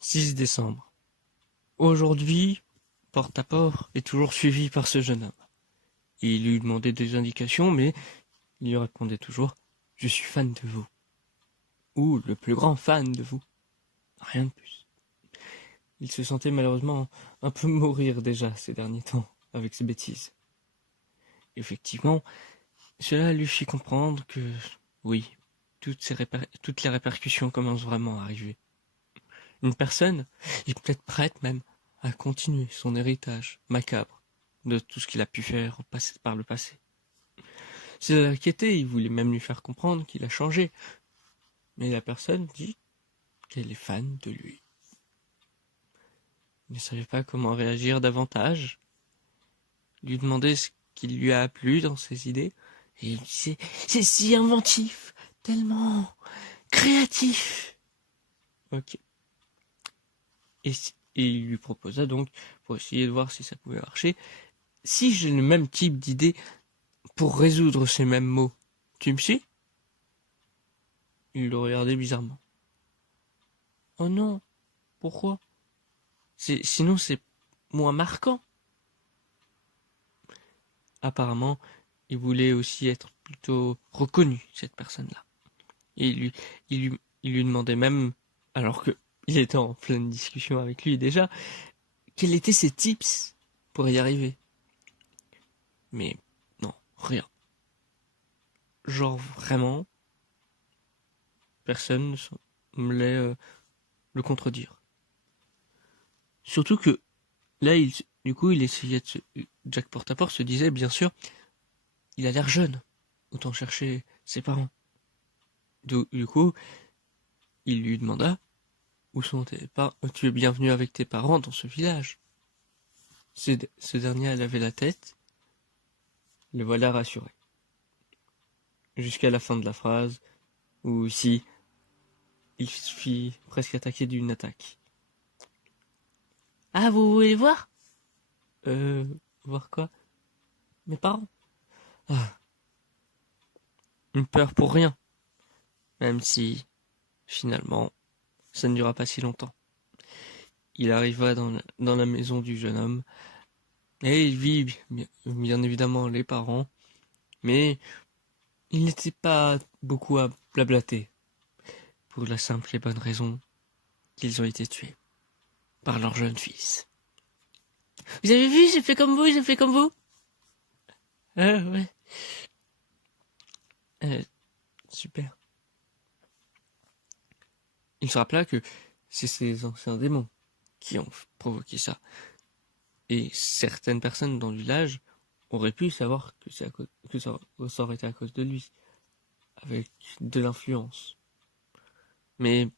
6 décembre. Aujourd'hui, Porte-à-Porte est toujours suivi par ce jeune homme. Il lui demandait des indications, mais il lui répondait toujours « Je suis fan de vous » ou « le plus grand fan de vous ». Rien de plus. Il se sentait malheureusement un peu mourir déjà ces derniers temps avec ses bêtises. Effectivement, cela lui fit comprendre que, oui, toutes les répercussions commencent vraiment à arriver. Une personne est peut-être prête même à continuer son héritage macabre de tout ce qu'il a pu faire par le passé. Cela l'inquiétait, il voulait même lui faire comprendre qu'il a changé. Mais la personne dit qu'elle est fan de lui. Il ne savait pas comment réagir davantage. Il lui demandait ce qui lui a plu dans ses idées. Et il disait « C'est si inventif, tellement créatif !» Ok. Et il lui proposa donc, pour essayer de voir si ça pouvait marcher, « Si j'ai le même type d'idée pour résoudre ces mêmes mots, tu me suis ?» Il le regardait bizarrement. « Oh non, pourquoi ? Sinon c'est moins marquant. » Apparemment, il voulait aussi être plutôt reconnu, cette personne-là. Et il lui demandait même, alors qu'il était en pleine discussion avec lui déjà, quels étaient ses tips pour y arriver. Mais non, rien. Genre vraiment, personne ne semblait le contredire. Surtout que là, du coup, il essayait Jack Porte-à-Porte se disait, bien sûr, il a l'air jeune, autant chercher ses parents. Du coup, il lui demanda, où sont tes parents ? Tu es bienvenu avec tes parents dans ce village. Ce dernier levait la tête, le voilà rassuré. Jusqu'à la fin de la phrase, où ici, il se fit presque attaquer d'une attaque. Ah, vous voulez voir ? Voir quoi ? Mes parents. Ah, une peur pour rien. Même si, finalement, ça ne dura pas si longtemps. Il arriva dans la maison du jeune homme, et il vit bien évidemment les parents, mais il n'était pas beaucoup à blablater, pour la simple et bonne raison qu'ils ont été tués par leur jeune fils. Vous avez vu, j'ai fait comme vous, j'ai fait comme vous. Ouais. Super. Il se rappela que c'est ces anciens démons qui ont provoqué ça. Et certaines personnes dans le village auraient pu savoir que ça aurait été à cause de lui, avec de l'influence. Mais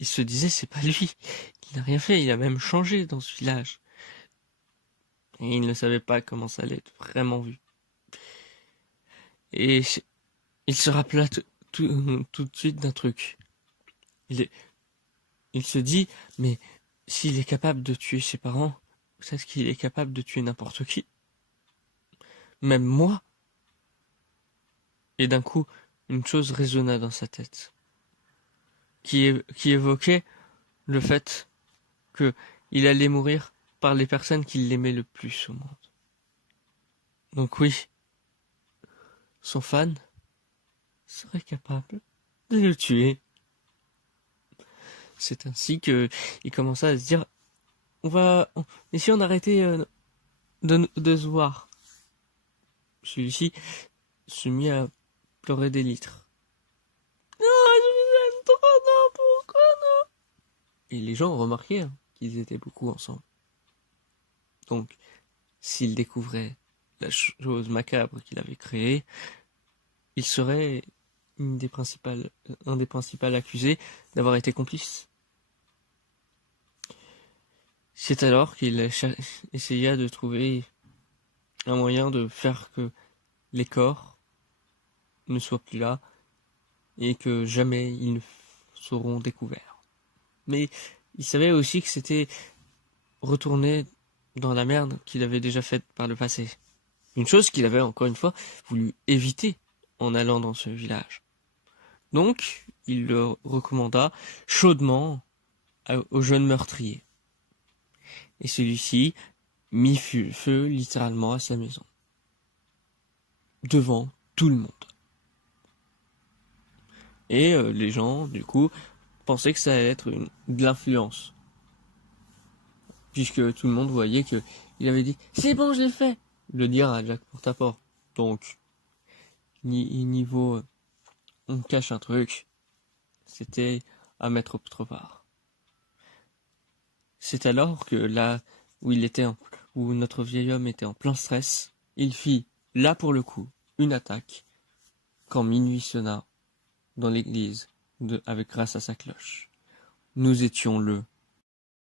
il se disait, c'est pas lui. Il n'a rien fait, il a même changé dans ce village. Et il ne savait pas comment ça allait être vraiment vu. Et il se rappela tout de suite d'un truc. Il se dit, mais s'il est capable de tuer ses parents, peut-être qu'il est capable de tuer n'importe qui. Même moi. Et d'un coup, une chose résonna dans sa tête. Qui évoquait le fait qu'il allait mourir par les personnes qui l'aimaient le plus au monde. Donc oui, son fan serait capable de le tuer. C'est ainsi qu'il commença à se dire, et si on arrêtait de se voir. Celui-ci se mit à pleurer des litres. Non, je vous aime trop, non, pourquoi non ? Et les gens remarquaient qu'ils étaient beaucoup ensemble. Donc, s'il découvrait la chose macabre qu'il avait créée, il serait un des principaux accusés d'avoir été complice. C'est alors qu'il essaya de trouver un moyen de faire que les corps ne soient plus là et que jamais ils ne seront découverts. Mais il savait aussi que c'était retourner dans la merde qu'il avait déjà faite par le passé. Une chose qu'il avait encore une fois voulu éviter en allant dans ce village. Donc, il le recommanda chaudement au jeune meurtrier. Et celui-ci mit feu littéralement à sa maison. Devant tout le monde. Et les gens, du coup, pensaient que ça allait être de l'influence. Puisque tout le monde voyait que il avait dit « C'est bon, je l'ai fait !» le dire à Jack Portaport. Donc, niveau on cache un truc, c'était à mettre autre part. C'est alors que là où où notre vieil homme était en plein stress, il fit, là pour le coup, une attaque, quand minuit sonna dans l'église, grâce à sa cloche. Nous étions le